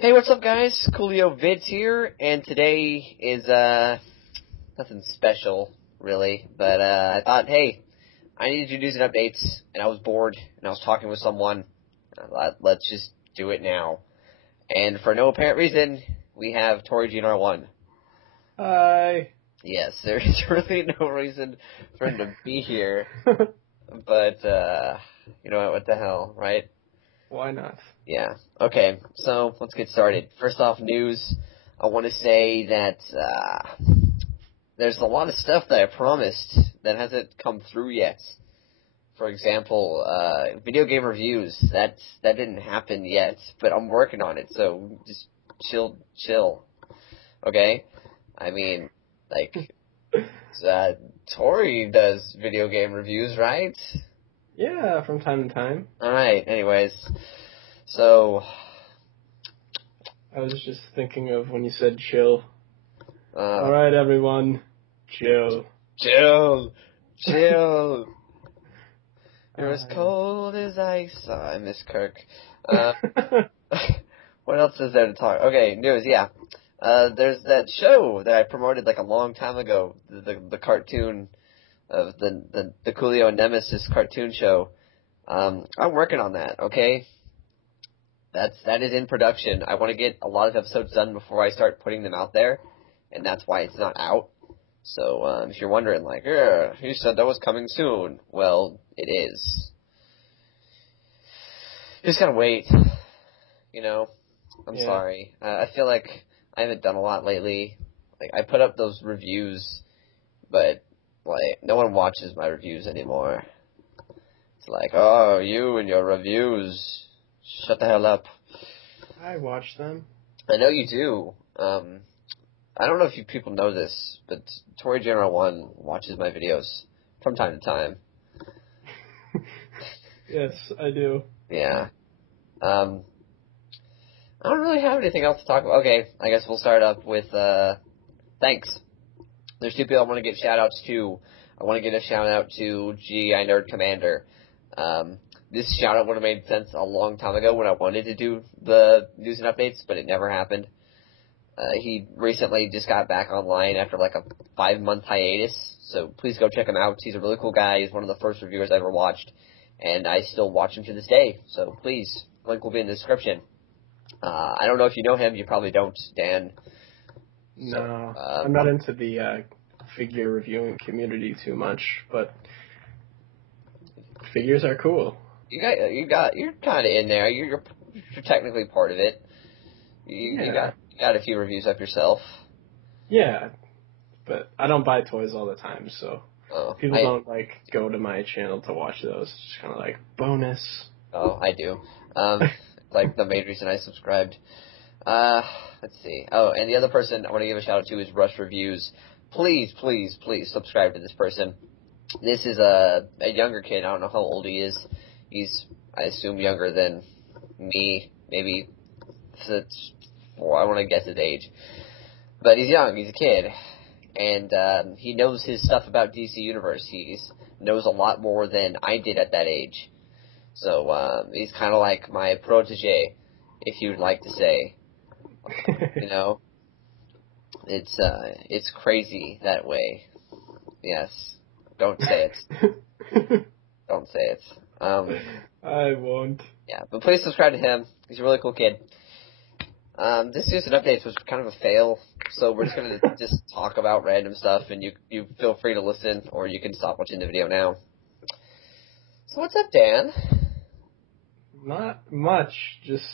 Hey, what's up, guys? Coolio Vids here, and today is, nothing special, really, but, I thought, hey, I need to do news and updates, and I was bored, and I was talking with someone. Let's just do it now. And for no apparent reason, we have Tori GNR1. Hi. Yes, there's really no reason for him to be here, but, you know what the hell, right? Why not? Yeah. Okay, so let's get started. First off, news. I want to say that there's a lot of stuff that I promised that hasn't come through yet. For example, video game reviews. That didn't happen yet, but I'm working on it. So just chill. Okay. I mean, like, Tori does video game reviews, right? Yeah, from time to time. All right. Anyways, so. I was just thinking of when you said chill. All right, everyone, chill. Chill. You're as cold as ice. Oh, I miss Kirk. What else is there to talk? Okay, news, yeah. There's that show that I promoted like a long time ago, the cartoon of the Coolio and Nemesis cartoon show. I'm working on that, okay? That is in production. I want to get a lot of episodes done before I start putting them out there, and that's why it's not out. So, if you're wondering, like, you said that was coming soon. Well, it is. Just gotta wait. You know? I'm sorry. I feel like I haven't done a lot lately. Like, I put up those reviews, but, like, no one watches my reviews anymore. It's like, oh, you and your reviews. Shut the hell up. I watch them. I know you do. I don't know if you people know this, but Tori General 1 watches my videos from time to time. Yes, I do. Yeah. I don't really have anything else to talk about. Okay, I guess we'll start up with, thanks. There's two people I want to give shout-outs to. I want to give a shout-out to GI Nerd Commander. This shout-out would have made sense a long time ago when I wanted to do the news and updates, but it never happened. He recently just got back online after like a 5-month hiatus, so please go check him out. He's a really cool guy. He's one of the first reviewers I ever watched, and I still watch him to this day, so please, link will be in the description. I don't know if you know him. You probably don't, Dan. No, I'm not into the figure reviewing community too much, but figures are cool. You're kind of in there. You're technically part of it. You got a few reviews up yourself. Yeah, but I don't buy toys all the time, so people don't like go to my channel to watch those. It's just kind of like bonus. Oh, I do. Like the main reason I subscribed. Let's see. Oh, and the other person I want to give a shout out to is Rush Reviews. Please subscribe to this person. This is a younger kid. I don't know how old he is. He's, I assume, younger than me. Maybe I want to guess his age. But he's young. He's a kid. And he knows his stuff about DC Universe. He knows a lot more than I did at that age. So he's kind of like my protege, if you'd like to say. You know? It's crazy that way. Yes. Don't say it. Don't say it. I won't. Yeah, but please subscribe to him. He's a really cool kid. This news and updates was kind of a fail, so we're just gonna just talk about random stuff, and you feel free to listen, or you can stop watching the video now. So what's up, Dan? Not much. Just,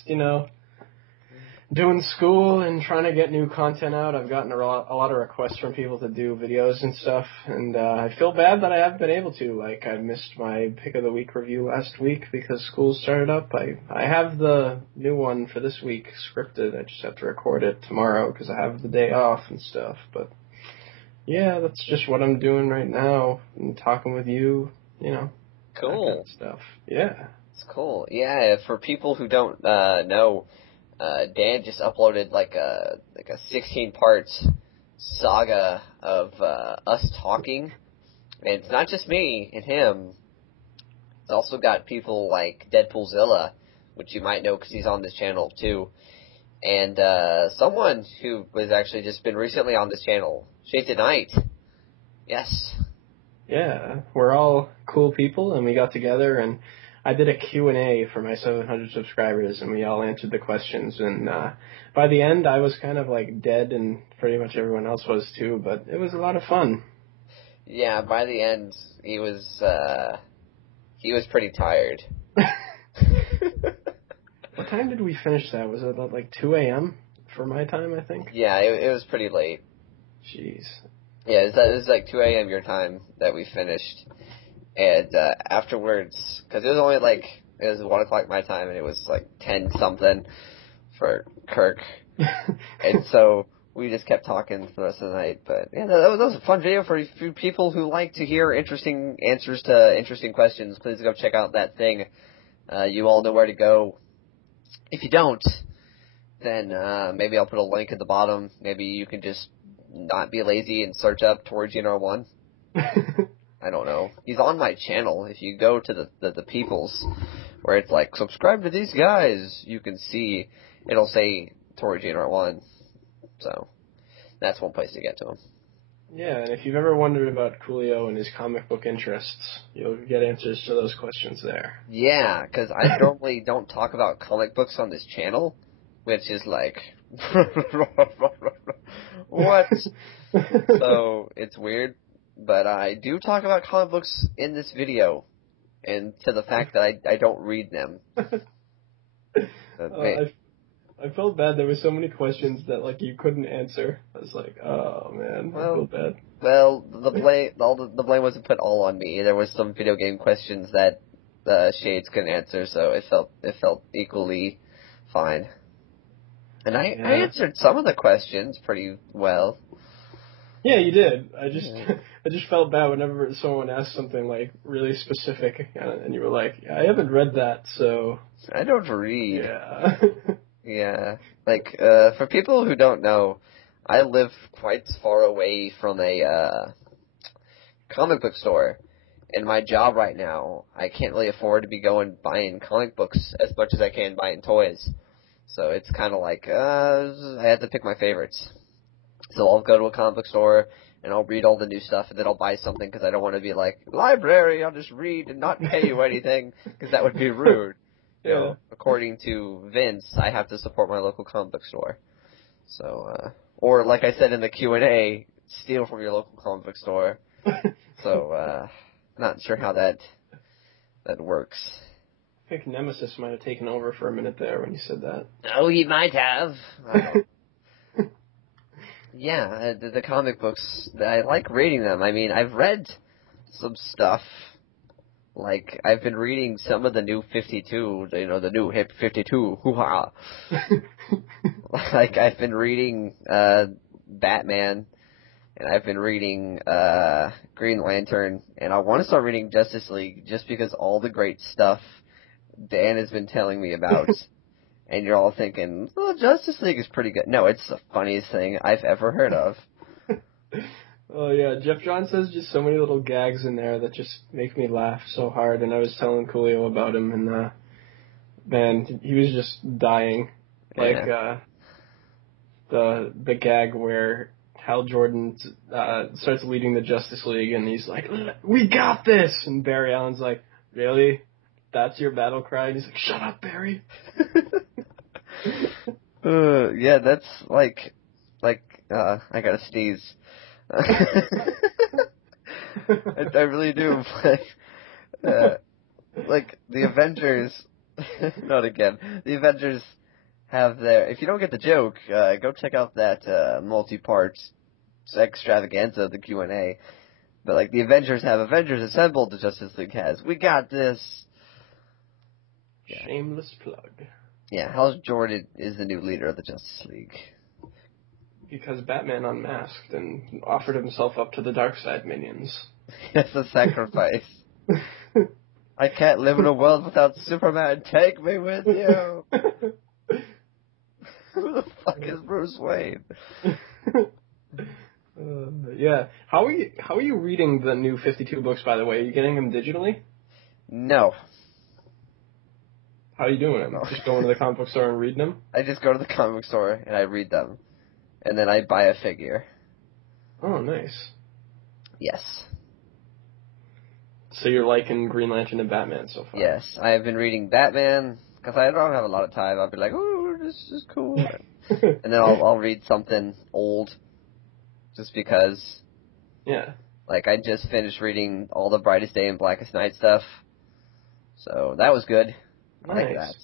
doing school and trying to get new content out. I've gotten a lot of requests from people to do videos and stuff, and I feel bad that I haven't been able to. Like, I missed my Pick of the Week review last week because school started up. I have the new one for this week scripted. I just have to record it tomorrow because I have the day off and stuff. But, yeah, that's just what I'm doing right now. And talking with you, Cool. That kind of stuff. Yeah. It's cool. Yeah, for people who don't know, Dan just uploaded like a 16-part saga of us talking, and it's not just me and him. It's also got people like Deadpoolzilla, which you might know because he's on this channel too, And someone who was actually just been recently on this channel, Shades at Night. Yes. Yeah, we're all cool people, and we got together, and I did a Q&A for my 700 subscribers, and we all answered the questions. And by the end, I was kind of like dead, and pretty much everyone else was too, but it was a lot of fun. Yeah, by the end, he was pretty tired. What time did we finish that? Was it about like 2 a.m. for my time, I think? Yeah, it was pretty late. Jeez. Yeah, it was like 2 a.m. your time that we finished. And afterwards, because it was only like, it was 1 o'clock my time, and it was like 10 something for Kirk. And so we just kept talking for the rest of the night. But yeah, that was a fun video for people who like to hear interesting answers to interesting questions. Please go check out that thing. You all know where to go. If you don't, then maybe I'll put a link at the bottom. Maybe you can just not be lazy and search up Tori GNR1. I don't know. He's on my channel. If you go to the people's, where it's like, subscribe to these guys, you can see, it'll say Tori GNR1. So, that's one place to get to him. Yeah, and if you've ever wondered about Coolio and his comic book interests, you'll get answers to those questions there. Yeah, because I normally don't talk about comic books on this channel, which is like, what? So, it's weird, but I do talk about comic books in this video, and to the fact that I don't read them. I felt bad. There were so many questions that like you couldn't answer. I was like, oh man, I feel bad. Well, the blame wasn't put all on me. There was some video game questions that Shades couldn't answer, so it felt equally fine. And I answered some of the questions pretty well. Yeah, you did. I just felt bad whenever someone asked something like really specific, and you were like, I haven't read that, so I don't read. Yeah. Yeah. Like, for people who don't know, I live quite far away from a comic book store. In my job right now, I can't really afford to be going buying comic books as much as I can buying toys. So it's kind of like, I have to pick my favorites. So I'll go to a comic book store, and I'll read all the new stuff, and then I'll buy something because I don't want to be like, library, I'll just read and not pay you anything, because that would be rude. You know, according to Vince, I have to support my local comic book store. So, or like I said in the Q&A, steal from your local comic book store. So, not sure how that works. I think Nemesis might have taken over for a minute there when you said that. Oh, he might have. Yeah, the comic books, I like reading them. I mean, I've read some stuff. Like, I've been reading some of the new 52, you know, the new hip 52, hoo-ha. Like, I've been reading Batman, and I've been reading Green Lantern, and I want to start reading Justice League just because all the great stuff Dan has been telling me about. And you're all thinking, well, Justice League is pretty good. No, it's the funniest thing I've ever heard of. Oh, yeah. Jeff John says just so many little gags in there that just make me laugh so hard. And I was telling Coolio about him, and, man, he was just dying. Like, the gag where Hal Jordan starts leading the Justice League, and he's like, we got this! And Barry Allen's like, really? That's your battle cry? And he's like, shut up, Barry! Yeah, that's like, I gotta sneeze. I really do. Like, the Avengers, not again, the Avengers have their, if you don't get the joke, go check out that multi-part extravaganza, the Q&A. But, like, the Avengers have Avengers Assembled, the Justice League has. We got this. Yeah. Shameless plug. Yeah, Hal Jordan is the new leader of the Justice League. Because Batman unmasked and offered himself up to the Darkseid minions. It's a sacrifice. I can't live in a world without Superman. Take me with you. Who the fuck is Bruce Wayne? Yeah. How are you reading the new 52 books, by the way? Are you getting them digitally? No. How are you doing them? Just going to the comic book store and reading them? I just go to the comic book store and I read them. And then I buy a figure. Oh, nice. Yes. So you're liking Green Lantern and Batman so far? Yes. I have been reading Batman, because I don't have a lot of time. I'll be like, oh, this is cool. And then I'll read something old, just because. Yeah. Like, I just finished reading all the Brightest Day and Blackest Night stuff. So, that was good. I like that.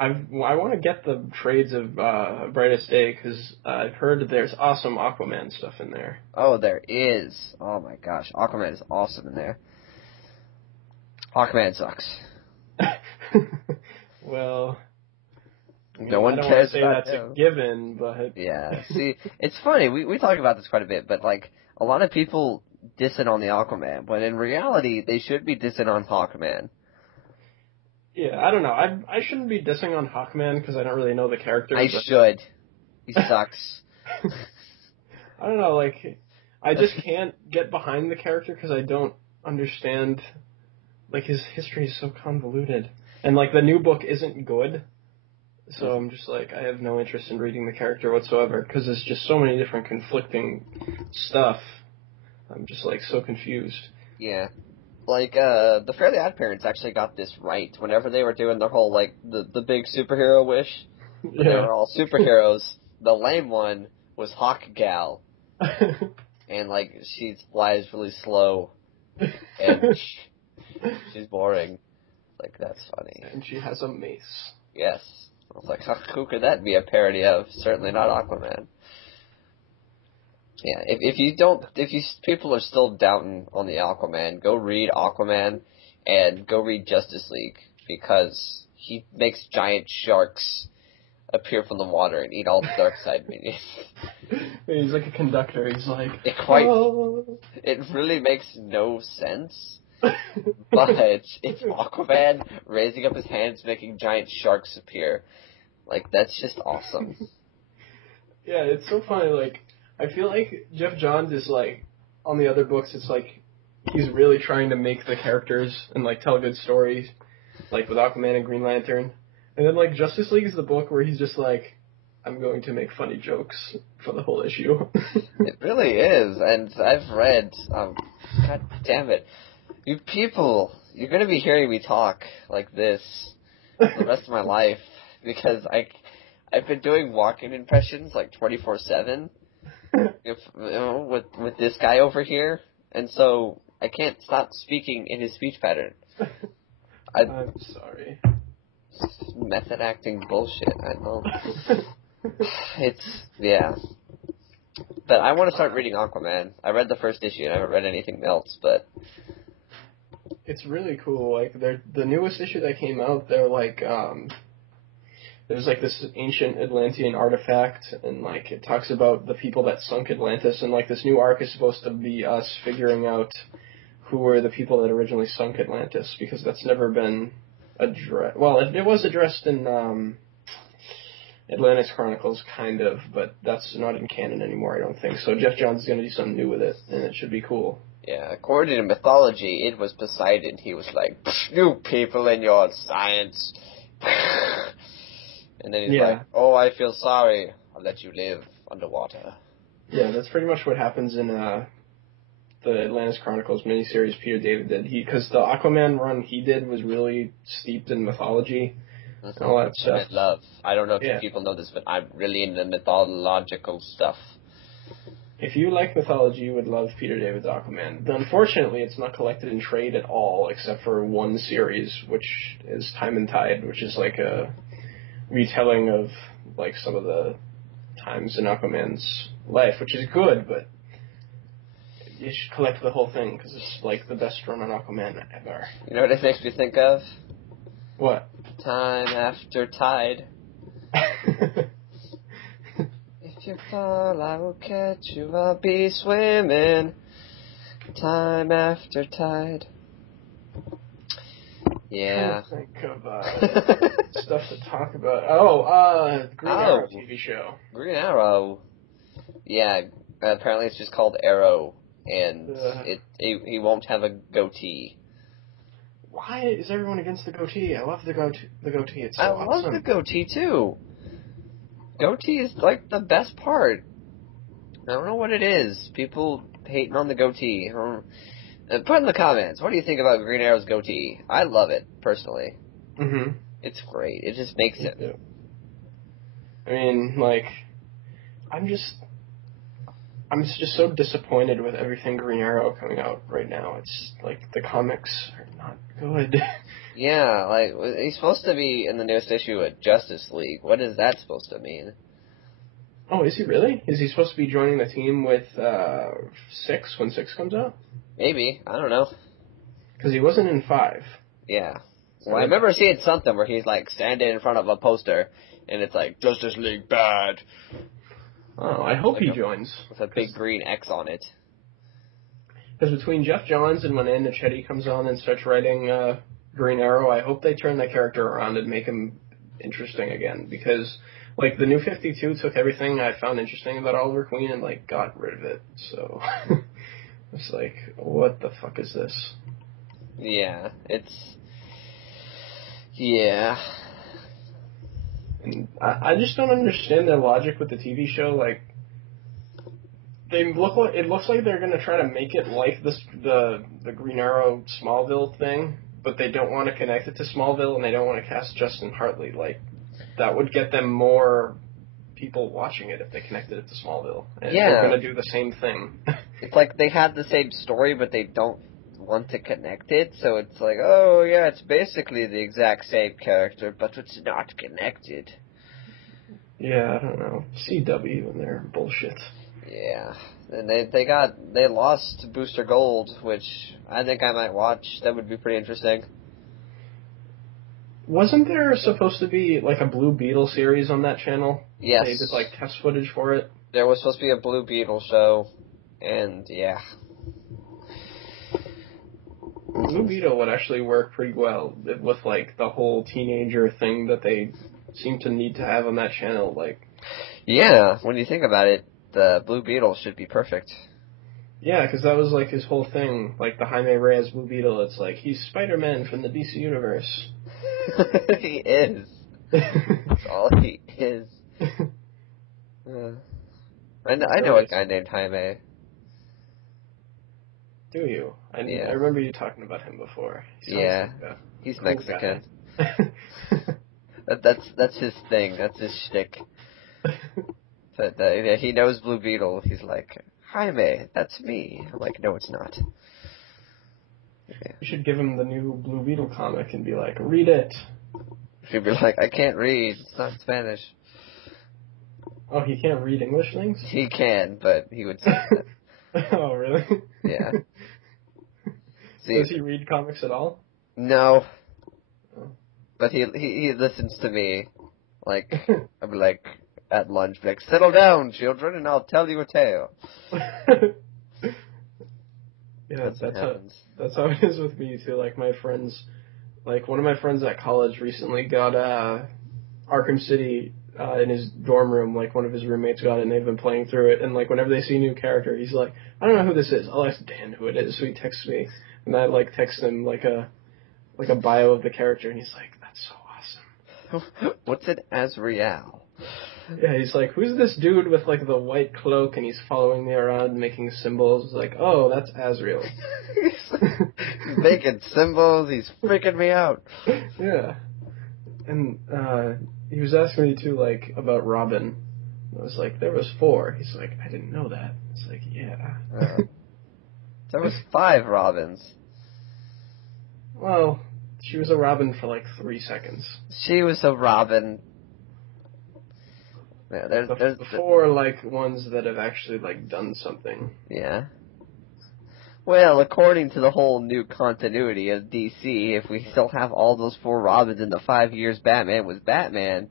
I want to get the trades of Brightest Day, because I've heard that there's awesome Aquaman stuff in there. Oh, there is. Oh my gosh. Aquaman is awesome in there. Aquaman sucks. Well, no one I don't cares want to say about that's him. a given, but... Yeah. See, it's funny. We talk about this quite a bit, but, like, a lot of people dissing on the Aquaman, when in reality, they should be dissing on Hawkman. Yeah, I don't know. I shouldn't be dissing on Hawkman because I don't really know the character. I should. He sucks. I don't know, like, I just can't get behind the character because I don't understand, like, his history is so convoluted. And, like, the new book isn't good, so I'm just like, I have no interest in reading the character whatsoever because there's just so many different conflicting stuff. I'm just, like, so confused. Yeah. Like, the Fairly Odd Parents actually got this right whenever they were doing their whole, like, the big superhero wish. When they were all superheroes. The lame one was Hawk Gal. And, like, she flies really slow. And she's boring. Like, that's funny. And she has a mace. Yes. I was like, who could that be a parody of? Certainly not Aquaman. Yeah, if people are still doubting on the Aquaman, go read Aquaman and go read Justice League, because he makes giant sharks appear from the water and eat all the Darkseid minions. He's like a conductor. He's like, it really makes no sense, but it's Aquaman raising up his hands, making giant sharks appear. Like, that's just awesome. Yeah, it's so funny, like, I feel like Jeff Johns is, like, on the other books, it's like, he's really trying to make the characters and, like, tell good stories, like, with Aquaman and Green Lantern. And then, like, Justice League is the book where he's just like, I'm going to make funny jokes for the whole issue. It really is, and I've read, god damn it. You people, you're gonna be hearing me talk like this for the rest of my life, because I've been doing walking impressions, like, 24/7. With this guy over here, and so I can't stop speaking in his speech pattern. I'm sorry. Method acting bullshit, I know. Yeah. But I want to start reading Aquaman. I read the first issue, and I haven't read anything else, but... It's really cool. Like, the newest issue that came out, they're like, there's, like, this ancient Atlantean artifact, and, like, it talks about the people that sunk Atlantis, and, like, this new arc is supposed to be us figuring out who were the people that originally sunk Atlantis, because that's never been addressed. Well, it was addressed in Atlantis Chronicles, kind of, but that's not in canon anymore, I don't think. So Jeff Johns is going to do something new with it, and it should be cool. Yeah, according to mythology, it was Poseidon. He was like, you people and your science... And then he's like, oh, I feel sorry. I'll let you live underwater. Yeah, that's pretty much what happens in the Atlantis Chronicles miniseries Peter David did. Because the Aquaman run he did was really steeped in mythology and all that stuff. I love. I don't know if people know this, but I'm really into mythological stuff. If you like mythology, you would love Peter David's Aquaman. Unfortunately, it's not collected in trade at all, except for one series, which is Time and Tide, which is like a retelling of, like, some of the times in Aquaman's life, which is good, but you should collect the whole thing, because it's, like, the best run on Aquaman ever. You know what it makes me think of? What? Time After Tide. If you fall, I will catch you, I'll be swimming. Time After Tide. Yeah. I'm trying to think of stuff to talk about. Green Arrow TV show. Green Arrow. Yeah, apparently it's just called Arrow, and he won't have a goatee. why is everyone against the goatee? I love the goatee. It's so I awesome. love the goatee too. Goatee is like the best part. I don't know what it is. People hating on the goatee. Put in the comments, what do you think about Green Arrow's goatee? I love it, personally. Mm-hmm. It's great. It just makes it. Yeah. I mean, like, I'm just so disappointed with everything Green Arrow coming out right now. It's like the comics are not good. Yeah, like, he's supposed to be in the newest issue of Justice League. What is that supposed to mean? Oh, is he really? Is he supposed to be joining the team with 6 when 6 comes out? Maybe. I don't know. Because he wasn't in 5. Yeah. Well, I remember seeing something where he's, like, standing in front of a poster, and it's like, Justice League bad. Oh, I hope he joins. With a big green X on it. Because between Jeff Johns and when Ann Nocchetti comes on and starts writing Green Arrow, I hope they turn that character around and make him interesting again. Because, like, the New 52 took everything I found interesting about Oliver Queen and, like, got rid of it. So, it's like, what the fuck is this? Yeah, yeah. And I just don't understand their logic with the TV show. Like, it looks like they're gonna try to make it like the Green Arrow Smallville thing, but they don't want to connect it to Smallville, and they don't want to cast Justin Hartley. Like, that would get them more people watching it if they connected it to Smallville. And they're gonna do the same thing. It's like they have the same story, but they don't want to connect it, so it's like, oh yeah, it's basically the exact same character, but it's not connected. Yeah, I don't know. CW and their bullshit. Yeah. And they lost Booster Gold, which I think I might watch. That would be pretty interesting. Wasn't there supposed to be like a Blue Beetle series on that channel? Yes. They did like test footage for it. There was supposed to be a Blue Beetle show, and yeah. Blue Beetle would actually work pretty well with like the whole teenager thing that they seem to need to have on that channel. Like, yeah, when you think about it, the Blue Beetle should be perfect. Yeah, because that was like his whole thing, like the Jaime Reyes Blue Beetle. It's like he's Spider-Man from the DC universe. He is. That's all he is. I know a guy named Jaime. Do you? I remember you talking about him before. Yeah, like he's cool Mexican. That's his thing. That's his shtick. But he knows Blue Beetle. He's like, Jaime, that's me. I'm like, no, it's not. Yeah. You should give him the new Blue Beetle comic and be like, read it. He'd be like, I can't read. It's not Spanish. Oh, he can't read English things? He can, but he would say that. Oh, really? Yeah. See, does he read comics at all? No. Oh. But he listens to me. Like, I'd be like, at lunch, be like, settle down, children, and I'll tell you a tale. Yeah, that's how it is with me, too. Like, my friends, like, one of my friends at college recently got Arkham City in his dorm room. Like, one of his roommates got it, and they've been playing through it. And, like, whenever they see a new character, he's like, I don't know who this is. I'll ask Dan who it is. So he texts me, and I, like, text him, like a bio of the character, and he's like, that's so awesome. What's it, Azrael? Yeah, he's like, who's this dude with, like, the white cloak, and he's following me around making symbols? It's like, oh, that's Azrael. He's making symbols, he's freaking me out. Yeah. And, he was asking me, too, like, about Robin. I was like, there was 4. He's like, I didn't know that. It's like, yeah. There was 5 Robins. Well, she was a Robin for, like, 3 seconds. She was a Robin. Yeah, there's the 4, like, ones that have actually, like, done something. Yeah. Well, according to the whole new continuity of DC, if we still have all those 4 Robins in the 5 years Batman was Batman,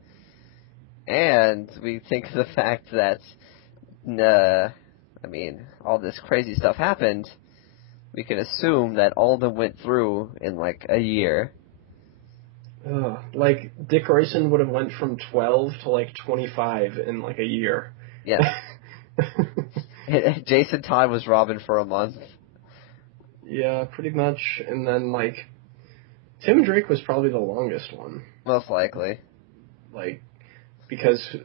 and we think of the fact that, all this crazy stuff happened, we can assume that all of them went through in, like, a year. Like, Dick Grayson would have went from 12 to, like, 25 in, like, a year. Yeah. Jason Todd was Robin for a month. Yeah, pretty much. And then, like, Tim Drake was probably the longest one. Most likely. Like, because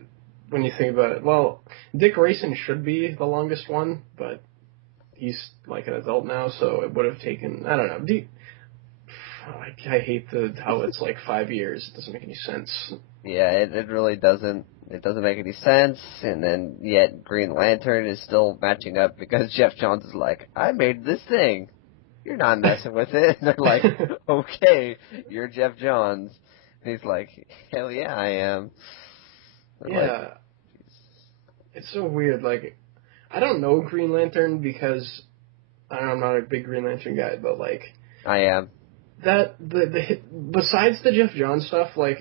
when you think about it, well, Dick Grayson should be the longest one, but he's like an adult now, so it would have taken, I don't know. I hate how it's like 5 years. It doesn't make any sense. Yeah, it really doesn't. It doesn't make any sense, and then yet Green Lantern is still matching up because Jeff Johns is like, I made this thing. You're not messing with it. And they're like, okay, you're Jeff Johns. And he's like, hell yeah, I am. They're Yeah. like, it's so weird. Like, I don't know Green Lantern because I'm not a big Green Lantern guy, but like, I am. That besides the Jeff Johns stuff, like,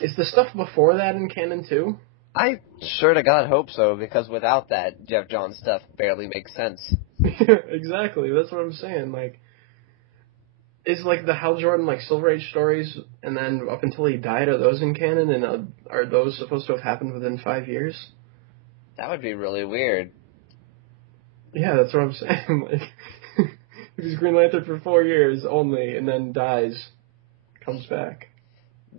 is the stuff before that in canon too? I sure to God hope so, because without that, Jeff Johns stuff barely makes sense. Exactly, that's what I'm saying. Like, is like the Hal Jordan like Silver Age stories, and then up until he died, are those in canon, and are those supposed to have happened within 5 years? That would be really weird. Yeah, that's what I'm saying. Like, if he's Green Lantern for 4 years only, and then dies, comes back.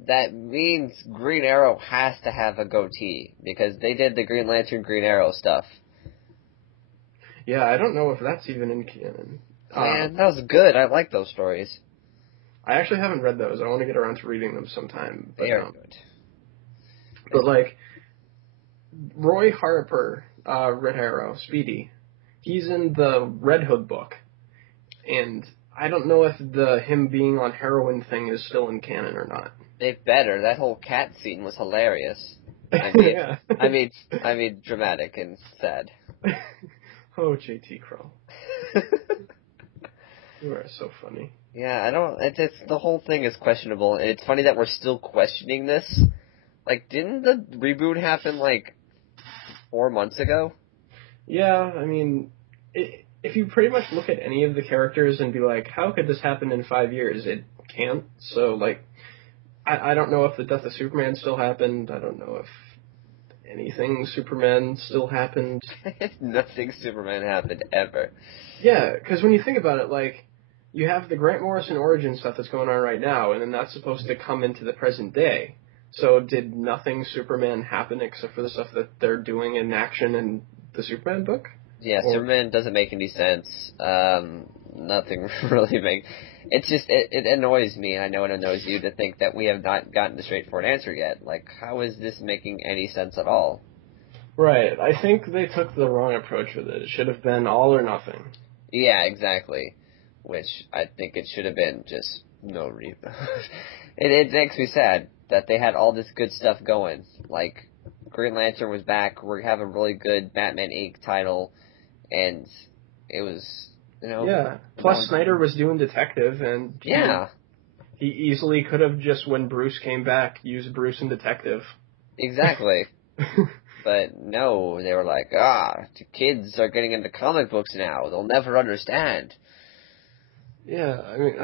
That means Green Arrow has to have a goatee, because they did the Green Lantern, Green Arrow stuff. Yeah, I don't know if that's even in canon. Man, that was good. I like those stories. I actually haven't read those. I want to get around to reading them sometime. But, They are good. But, like, Roy Harper, Red Arrow, Speedy, he's in the Red Hood book. And I don't know if him being on heroin thing is still in canon or not. It better. That whole cat scene was hilarious. I mean, yeah. I mean, dramatic and sad. Oh, JT Kroll. You are so funny. Yeah, I don't. It's the whole thing is questionable, and it's funny that we're still questioning this. Like, didn't the reboot happen like 4 months ago? Yeah, I mean, if you pretty much look at any of the characters and be like, how could this happen in 5 years? It can't. So, like, I don't know if the death of Superman still happened. I don't know if anything Superman still happened. Nothing Superman happened ever. Yeah, because when you think about it, like, you have the Grant Morrison origin stuff that's going on right now, and then that's supposed to come into the present day. So did nothing Superman happen except for the stuff that they're doing in action in the Superman book? Yeah, Superman doesn't make any sense. Nothing really makes... It's just, it annoys me, and I know it annoys you, to think that we have not gotten the straightforward answer yet. Like, how is this making any sense at all? Right. I think they took the wrong approach with it. It should have been all or nothing. Yeah, exactly. Which I think it should have been just no reboot. It makes me sad that they had all this good stuff going. Like, Green Lantern was back, we have a really good Batman Inc. title, and it was, you know... Yeah. Plus, Snyder was doing Detective, and... Yeah. He easily could have just, when Bruce came back, used Bruce in Detective. Exactly. But no, they were like, the kids are getting into comic books now. They'll never understand. Yeah, I mean,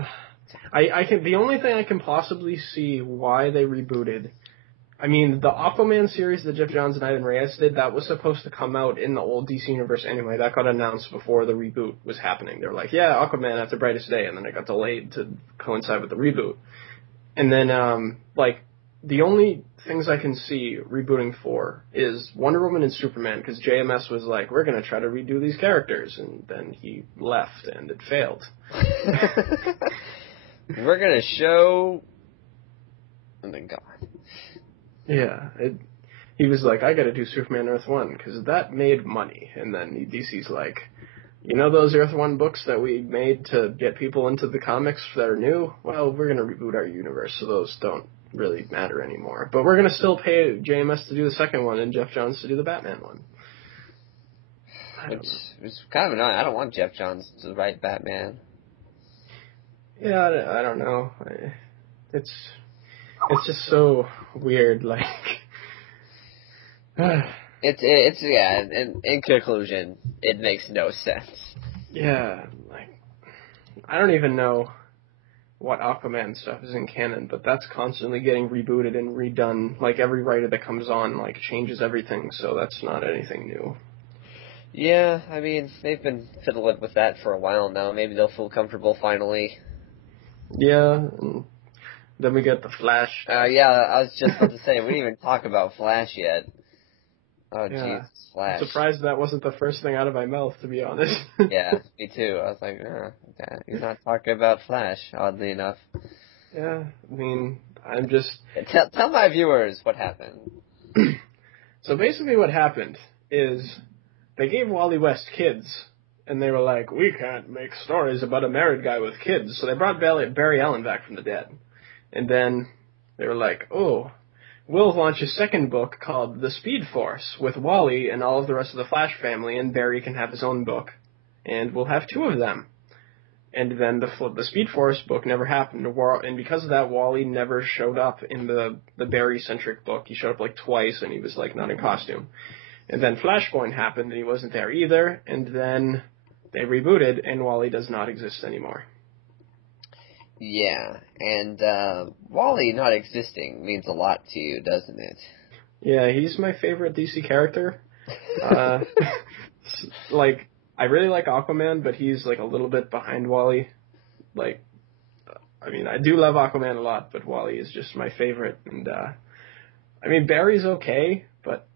I can. The only thing I can possibly see why they rebooted, I mean, the Aquaman series that Jeff Johns and Ivan Reyes did, that was supposed to come out in the old DC universe anyway. That got announced before the reboot was happening. They were like, yeah, Aquaman, that's the brightest day, and then it got delayed to coincide with the reboot. And then, like, the only things I can see rebooting for is Wonder Woman and Superman, because JMS was like, we're going to try to redo these characters, and then he left, and it failed. We're going to show... and then gone. Yeah, he was like, I got to do Superman Earth 1, because that made money. And then DC's like, you know those Earth 1 books that we made to get people into the comics that are new? Well, we're going to reboot our universe, so those don't really matter anymore. But we're going to still pay JMS to do the second one and Jeff Johns to do the Batman one. It's kind of annoying. I don't want Jeff Johns to write Batman. Yeah, I don't know. It's just so weird, like... It's yeah, in conclusion, it makes no sense. Yeah, like, I don't even know what Aquaman stuff is in canon, but that's constantly getting rebooted and redone. Like, every writer that comes on, like, changes everything, so that's not anything new. Yeah, I mean, they've been fiddling with that for a while now. Maybe they'll feel comfortable finally. Yeah, and then we get the Flash. Yeah, I was just about to say, we didn't even talk about Flash yet. Oh, Yeah. jeez, Flash. I'm surprised that wasn't the first thing out of my mouth, to be honest. Yeah, me too. I was like, okay. He's not talking about Flash, oddly enough. Yeah, I mean, I'm just... Tell my viewers what happened. So basically what happened is they gave Wally West kids, and they were like, we can't make stories about a married guy with kids. So they brought Barry Allen back from the dead. And then they were like, oh, we'll launch a second book called The Speed Force with Wally and all of the rest of the Flash family, and Barry can have his own book. And we'll have two of them. And then the Speed Force book never happened. And because of that, Wally never showed up in the Barry-centric book. He showed up like twice, and he was like not in costume. And then Flashpoint happened, and he wasn't there either. And then they rebooted, and Wally does not exist anymore. Yeah, and Wally not existing means a lot to you, doesn't it? Yeah, he's my favorite DC character. Like, I really like Aquaman, but he's like a little bit behind Wally. Like, I mean, I do love Aquaman a lot, but Wally is just my favorite. And I mean, Barry's okay, but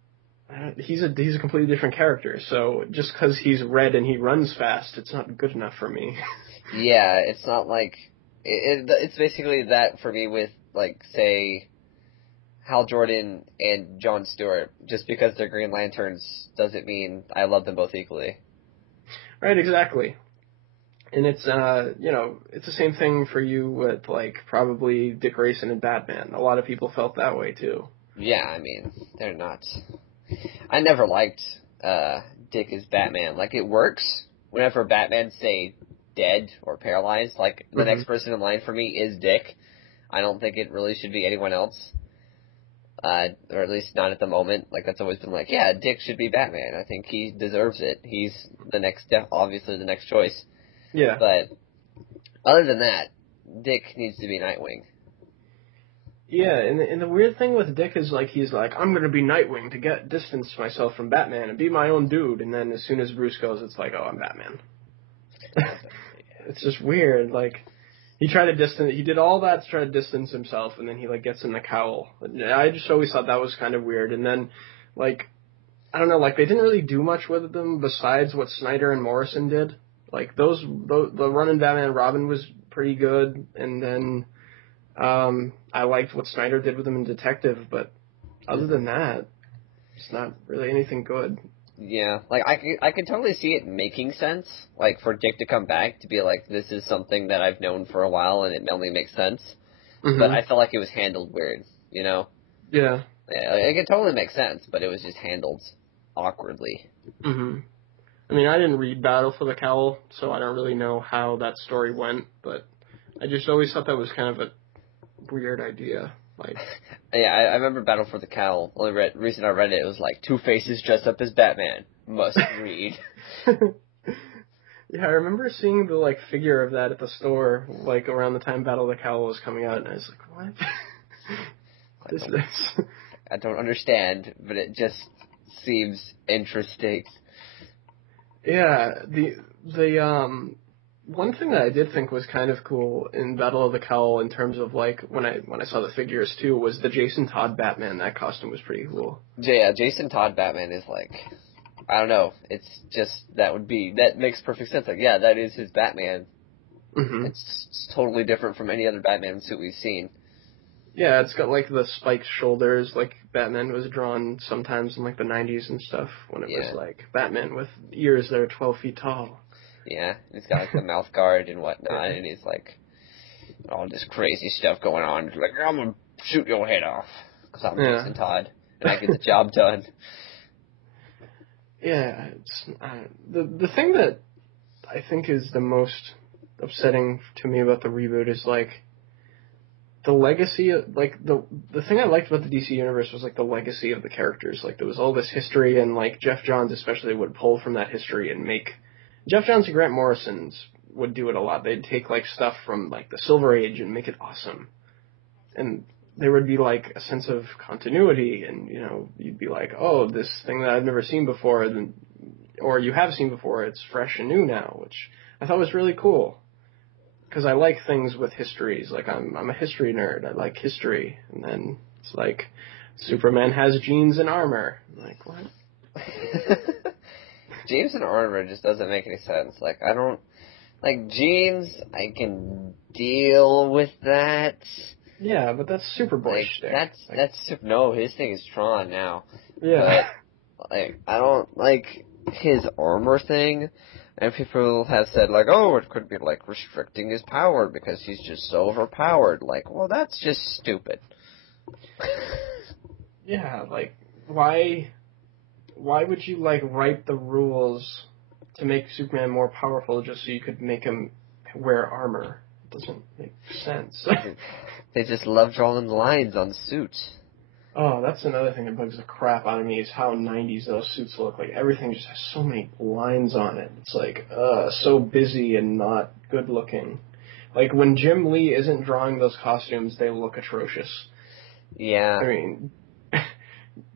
he's a completely different character. So just because he's red and he runs fast, it's not good enough for me. Yeah, it's not like it's basically that for me with like say Hal Jordan and Jon Stewart. Just because they're Green Lanterns doesn't mean I love them both equally. Right, exactly. And it's, it's the same thing for you with, like, probably Dick Grayson and Batman. A lot of people felt that way, too. Yeah, I mean, they're not... I never liked Dick as Batman. Like, it works whenever Batman's, say, dead or paralyzed. Like, the next person in line for me is Dick. I don't think it really should be anyone else. Or at least not at the moment. Like, that's always been like, yeah, Dick should be Batman. I think he deserves it. He's obviously the next choice. Yeah. But other than that, Dick needs to be Nightwing. Yeah, and the weird thing with Dick is, like, he's like, I'm gonna be Nightwing to distance myself from Batman and be my own dude. And then as soon as Bruce goes, it's like, oh, I'm Batman. It's just weird. Like, he did all that to try to distance himself, and then he, like, gets in the cowl. I just always thought that was kind of weird. And then, like, I don't know, like, they didn't really do much with them besides what Snyder and Morrison did. Like, the run in Batman and Robin was pretty good, and then I liked what Snyder did with him in Detective, but other than that, it's not really anything good. Yeah, like, I could totally see it making sense, like, for Dick to come back, to be like, this is something that I've known for a while, and it only makes sense. Mm-hmm. But I felt like it was handled weird, you know? Yeah. Yeah, it could totally make sense, but it was just handled awkwardly. Mm-hmm. I mean, I didn't read Battle for the Cowl, so I don't really know how that story went, but I just always thought that was kind of a weird idea. Like, yeah, I remember Battle for the Cowl. Only reason I read it, it was like Two-Faces dressed up as Batman. Must read. Yeah, I remember seeing the like figure of that at the store, like around the time Battle of the Cowl was coming out, and I was like, what? What is this? I don't understand, but it just seems interesting. Yeah, the one thing that I did think was kind of cool in Battle of the Cowl in terms of like when I saw the figures too was the Jason Todd Batman. That costume was pretty cool. Yeah, Jason Todd Batman is like, I don't know, it's just that makes perfect sense. Like, yeah, that is his Batman. Mm-hmm. It's totally different from any other Batman suit we've seen. Yeah, it's got like the spiked shoulders, like Batman was drawn sometimes in like the 90s and stuff when it was like Batman with ears that are 12 feet tall. Yeah, he's got like the mouth guard and whatnot, and he's like all this crazy stuff going on. He's like, I'm gonna shoot your head off because I'm Jason Todd and I get the job done. Yeah, it's the thing that I think is the most upsetting to me about the reboot is like the legacy of, like the thing I liked about the DC universe was like the legacy of the characters. Like there was all this history, and like Jeff Johns especially would pull from that history and make. Jeff Johns and Grant Morrison's would do it a lot. They'd take like stuff from like the Silver Age and make it awesome, and there would be like a sense of continuity, and you know you'd be like, oh, this thing that I've never seen before, or you have seen before, it's fresh and new now, which I thought was really cool. because I like things with histories. Like I'm a history nerd. I like history, and then it's like Superman has jeans and armor. I'm like, what? Jeans and armor just doesn't make any sense. Like, I don't like jeans. I can deal with that. Yeah, but that's Superboy Like, shtick. no. His thing is Tron now. Yeah. But like, I don't like his armor thing. And people have said, like, oh, it could be, like, restricting his power because he's just so overpowered. Like, well, that's just stupid. Yeah, like, why would you, like, write the rules to make Superman more powerful just so you could make him wear armor? It doesn't make sense. They just love drawing lines on suits. Oh, that's another thing that bugs the crap out of me is how 90s those suits look. Like, everything just has so many lines on it. It's like, so busy and not good looking. Like, when Jim Lee isn't drawing those costumes, they look atrocious. Yeah. I mean,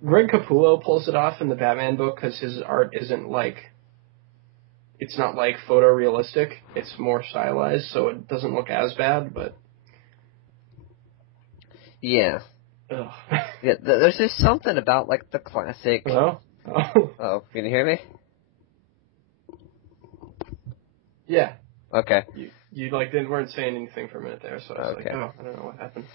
Greg Capullo pulls it off in the Batman book because his art isn't like, it's not like photorealistic. It's more stylized, so it doesn't look as bad, but... Yeah. Ugh. Yeah, there's just something about, like, the classic... Hello? Oh, can you hear me? Yeah. Okay. You weren't saying anything for a minute there, so I was like, oh, I don't know what happened.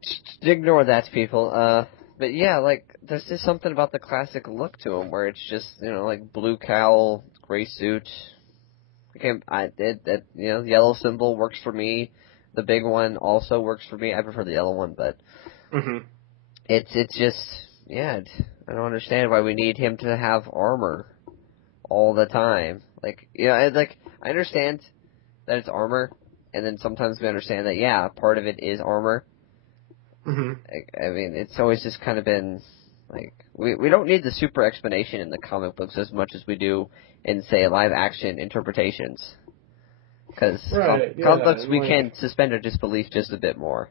Just ignore that, people. But yeah, like, there's just something about the classic look to him where it's just, like, blue cowl, gray suit. The yellow symbol works for me. The big one also works for me. I prefer the yellow one, but... Mm-hmm. It's just, I don't understand why we need him to have armor all the time. Like, I understand that it's armor, and then sometimes we understand that, part of it is armor. Mm-hmm. I mean, it's always just kind of been, like, we don't need the super explanation in the comic books as much as we do in, say, live-action interpretations. Because comic books, we can suspend our disbelief just a bit more.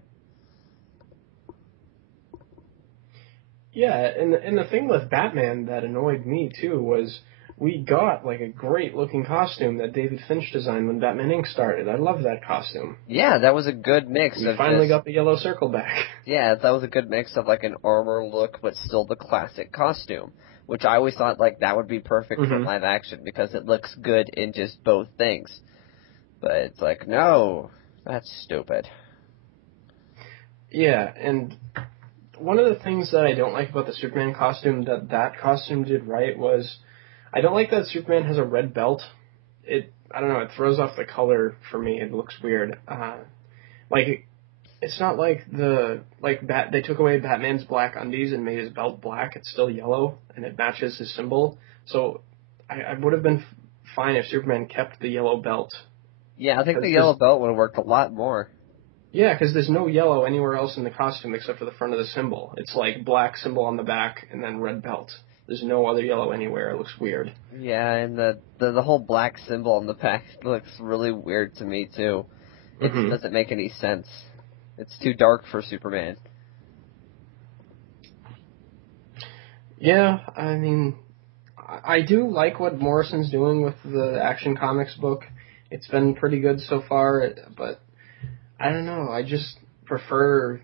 Yeah, and the thing with Batman that annoyed me, too, was we got, like, a great-looking costume that David Finch designed when Batman Inc. started. I love that costume. Yeah, that was a good mix. We finally got the yellow circle back. Yeah, that was a good mix of, like, an armor look, but still the classic costume. Which I always thought, like, that would be perfect for live action, because it looks good in just both things. But it's like, no, that's stupid. Yeah, and... one of the things that I don't like about the Superman costume that costume did right was I don't like that Superman has a red belt. I don't know, it throws off the color for me. It looks weird. It's not like they took away Batman's black undies and made his belt black. It's still yellow and it matches his symbol. So I would have been fine if Superman kept the yellow belt. Yeah, I think the yellow belt would have worked a lot more. Yeah, because there's no yellow anywhere else in the costume except for the front of the symbol. It's like black symbol on the back and then red belt. There's no other yellow anywhere. It looks weird. Yeah, and the whole black symbol on the back looks really weird to me, too. It just doesn't make any sense. It's too dark for Superman. Yeah, I mean, I do like what Morrison's doing with the Action Comics book. It's been pretty good so far, but I don't know. I just prefer...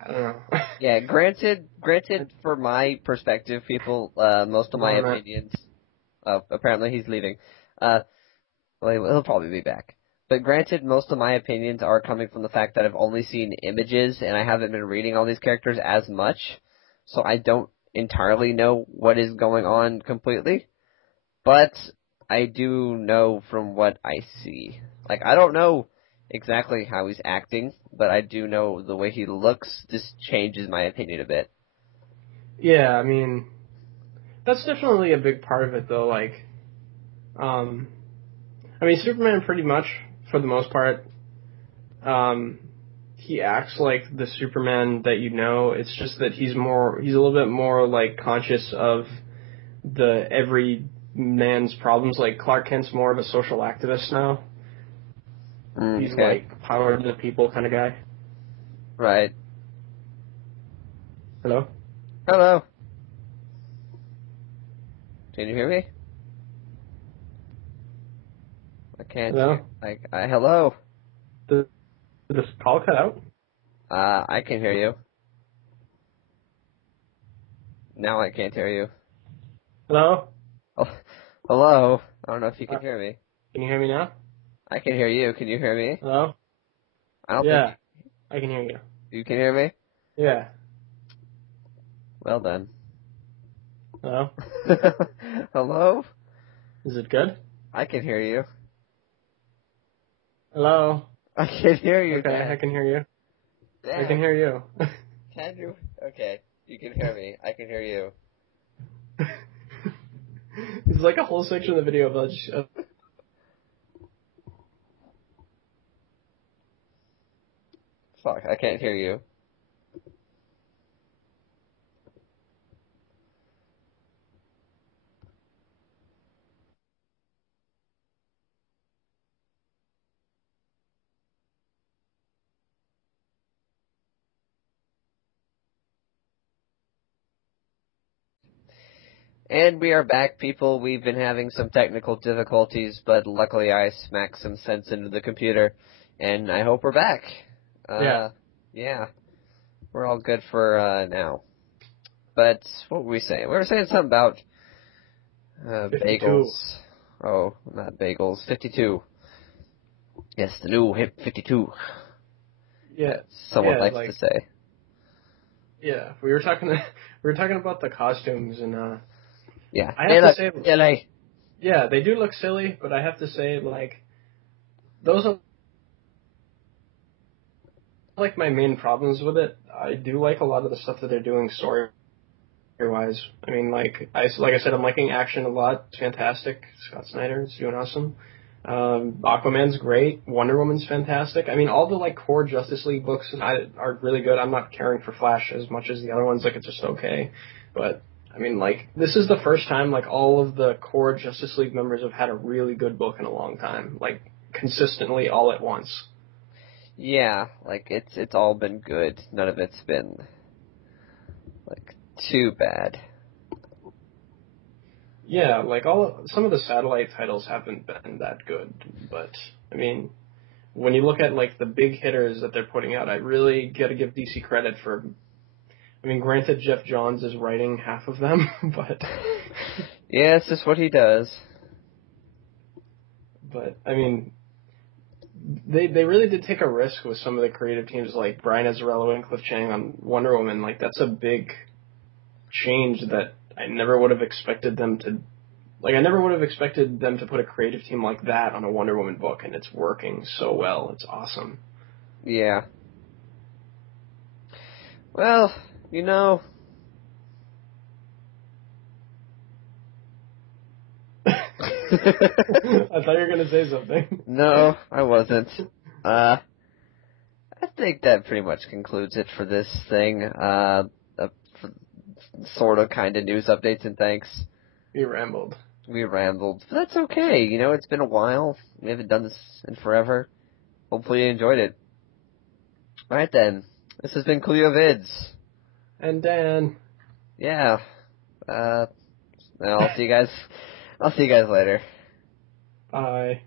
I don't know. Yeah, granted, for my perspective, people, most of my opinions... apparently he's leaving. Well, he'll probably be back. But granted, most of my opinions are coming from the fact that I've only seen images, and I haven't been reading all these characters as much, so I don't entirely know what is going on completely. But I do know from what I see. Like, I don't know exactly how he's acting, but I do know the way he looks just changes my opinion a bit. Yeah, I mean, that's definitely a big part of it, though. Like, Superman pretty much, for the most part, he acts like the Superman that you know. It's just that he's a little bit more, like, conscious of every man's problems. Like, Clark Kent's more of a social activist now. He's like power to the people kind of guy. Right. Hello? Hello. Can you hear me? can't. Hello? Hello. Did this call cut out? I can hear you. Now I can't hear you. Hello? Oh, hello. I don't know if you can hear me. Can you hear me now? I can hear you. Can you hear me? Hello? I don't Yeah, think I can hear you. you can hear me. Yeah. Well done. Hello? Hello. Is it good? I can hear you. Hello? I can hear you. Okay, Dan. I can hear you. Dan. I can hear you. Can you? Okay. You can hear me. I can hear you. There's like a whole section of the video about Fuck. I can't hear you. And we are back, people. We've been having some technical difficulties, but luckily I smacked some sense into the computer, and I hope we're back. Yeah. Yeah. We're all good for now. But what were we saying? We were saying something about 52. bagels. Oh, not bagels. 52. Yes, the new hip 52. Yeah. Someone Yeah, likes like, to say. Yeah, we were talking about the costumes, and Yeah. I have to say, LA. yeah, they do look silly, but I have to say, like, those are like my main problems with it. I do like a lot of the stuff that they're doing story-wise. I mean, like I said, I'm liking action a lot. It's fantastic. Scott Snyder is doing awesome. Aquaman's great. Wonder Woman's fantastic. I mean, all the like core Justice League books are really good. I'm not caring for Flash as much as the other ones. Like, it's just okay. But I mean, like, this is the first time like all of the core Justice League members have had a really good book in a long time. Like, consistently all at once. Yeah, like it's all been good. None of it's been like too bad. Yeah, like some of the satellite titles haven't been that good, but I mean, when you look at like the big hitters that they're putting out, I really got to give DC credit for. I mean, granted, Jeff Johns is writing half of them, but Yeah, it's just what he does. but I mean, they really did take a risk with some of the creative teams like Brian Azzarello and Cliff Chang on Wonder Woman. Like, that's a big change that I never would have expected them to. Like, I never would have expected them to put a creative team like that on a Wonder Woman book, and it's working so well. It's awesome. Yeah. Well, you know. I thought you were going to say something. No, I wasn't. I think that pretty much concludes it for this thing. For sort of kind of news updates and thanks. We rambled. We rambled. But that's okay. You know, it's been a while. We haven't done this in forever. Hopefully you enjoyed it. Alright then. This has been Coolio Vids. And Dan. Yeah. I'll see you guys later. Bye.